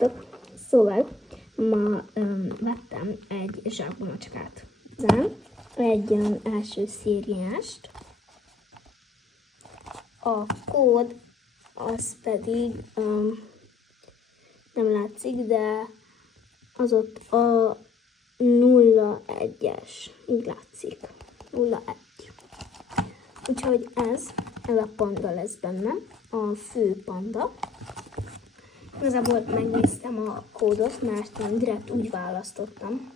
Sziasztok! Szóval ma vettem egy zsákbamacskát. Egy első szériást. A kód az pedig nem látszik, de az ott a 01-es, így látszik. 01. Úgyhogy ez a panda lesz benne, a fő panda. Igazából megnéztem a kódot, mert én direkt úgy választottam.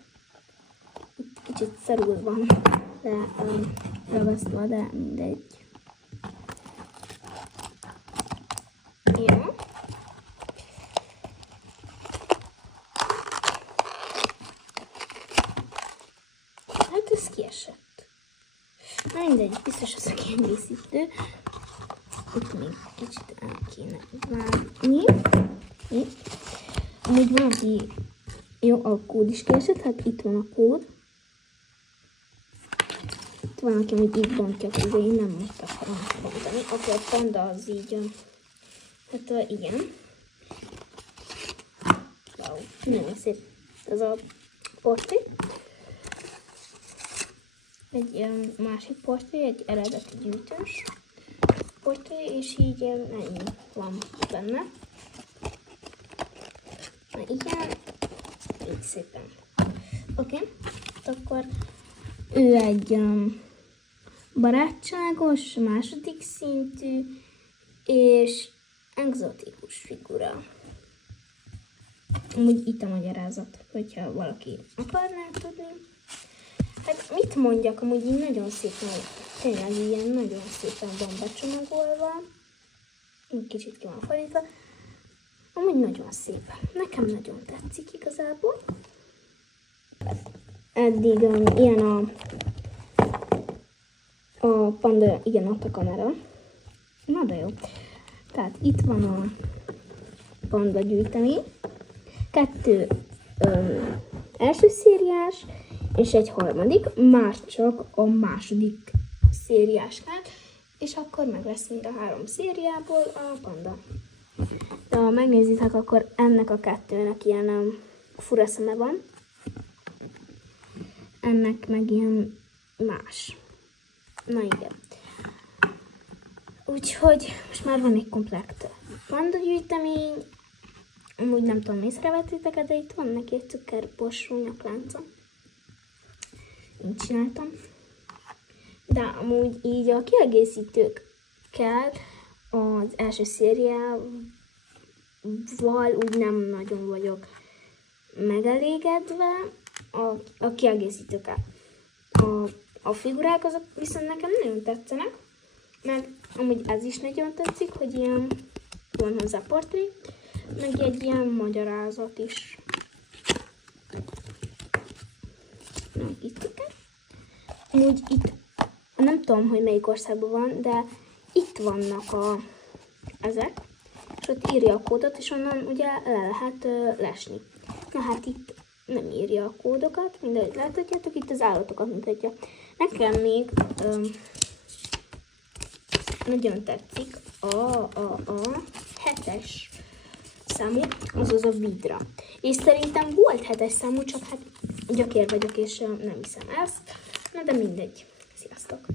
Itt kicsit szarul van ragasztva, de mindegy. Jó. Hát ez kiesett. Na mindegy, biztos az a kiegészítő. Itt még kicsit el kéne várni. Amúgy van, aki... Jó, a kód is kiesett, hát itt van a kód. Itt van, aki még így bontja, de én nem most akarom bontani. Akkor a panda az így... Hát igen. Wow, nagyon szép ez a portré. Egy másik portré, egy eredeti gyűjtős portré, és így ennyi van benne. Na igen, így szépen. Oké, akkor ő egy barátságos, második szintű és egzotikus figura. Amúgy itt a magyarázat, hogyha valaki akarná tudni. Hát mit mondjak, amúgy így nagyon szépen, tényleg ilyen nagyon szépen van becsomagolva. Kicsit ki van fordítva. Amúgy nagyon szép. Nekem nagyon tetszik igazából. Eddig ilyen a panda, igen, ott a kamera. Na de jó. Tehát itt van a panda gyűjtemény. 2 első szériás, és egy harmadik, már csak a második szériásnál, és akkor meg lesz mind a 3 szériából a panda. De ha megnézitek, akkor ennek a 2-nek ilyen fura szeme van, ennek meg ilyen más. Na igen. Úgyhogy most már van egy komplekt panda gyűjtemény, amúgy nem tudom, észrevettétek, de itt van neki egy cukerborsó nyaklánca. Így csináltam. De amúgy így a kiegészítőkkel az első szériával úgy nem nagyon vagyok megelégedve. A kiegészítőkkel. A figurák azok viszont nekem nagyon tetszenek, mert amúgy ez is nagyon tetszik, hogy ilyen van hozzá portré, meg egy ilyen magyarázat is. Amúgy itt, nem tudom, hogy melyik országban van, de itt vannak ezek, és ott írja a kódot, és onnan ugye le lehet lesni. Na hát itt nem írja a kódokat, mindegy, láthatjátok, itt az állatokat mutatja. Nekem még nagyon tetszik a 7-es számú, azaz a vidra. És szerintem volt 7-es számú, csak hát gyökér vagyok, és nem hiszem ezt. Na de mindegy. Sziasztok!